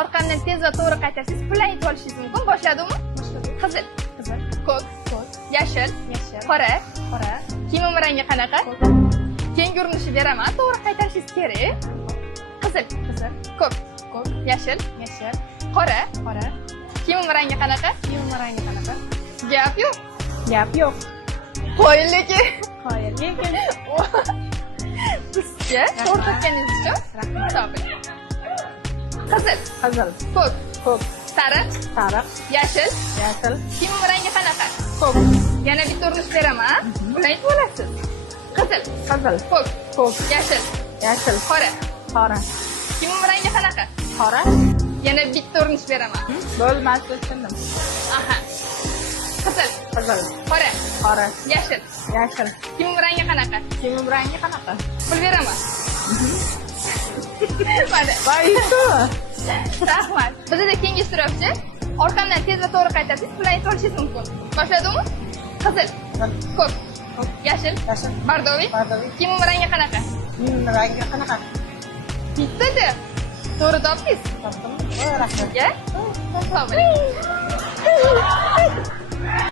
orqamdan tez va to'g'ri qaytarsangiz pullarni yutib olishingiz mumkin. Boshladimmi? Qizil. Qizil. Ko'k. Ko'k. Yashil. Yashil. Qora. Qora. Kiyimim rangi qanaqa? Keyingi urinishni beraman. To'g'ri qaytarishingiz kerak. Qizil. Qizil. Ko'k. Ko'k. Yashil. Yashil. Qora. Qora. Kiyimim rangi qanaqa? Kiyim rangi qanaqa? Gap yo'q. Gap yo'q. Qo'ying lekin. Qoyil. Lekin Sizga to'g'ri topganingiz uchun rahmat. toping. Qizil. Qizil. Ko'k. Ko'k. Sariq. Sariq. Yashil. Yashil. Kiyimim rangi qanaqa? Ko'k. Yana bitta urinish beraman. Pullarni yutib olasiz. Qizil. Qizil. Ko'k. Ko'k. Yashil. Yashil. Qora. Qora. Kiyimim rangi qanaqa? Qora. Yana bitta urinish beraman. Bo'lmadi, tushundim. Aha. Qizil. Qizil. Qora. Qora. Yashil. Yashil. Kiyimim rangi qanaqa? Kiyim rangi qanaqa? Pul beraman. Mana. Boyisi. Rahmat. Bizda keyingi ishtirokchi orqamdan tez va to'g'ri qaytarsangiz pullarni yutib olishingiz mumkin. Boshladimmi? Qizil. Ko'k. Yashil. Yashil. Bardoviy. Bardoviy. Kiyimim rangi qanaqa? Kiyim rangi qanaqa? Bittada. To'g'ri topdingiz. Topdimmi? Rahmat. Sizga sog' bo'ling.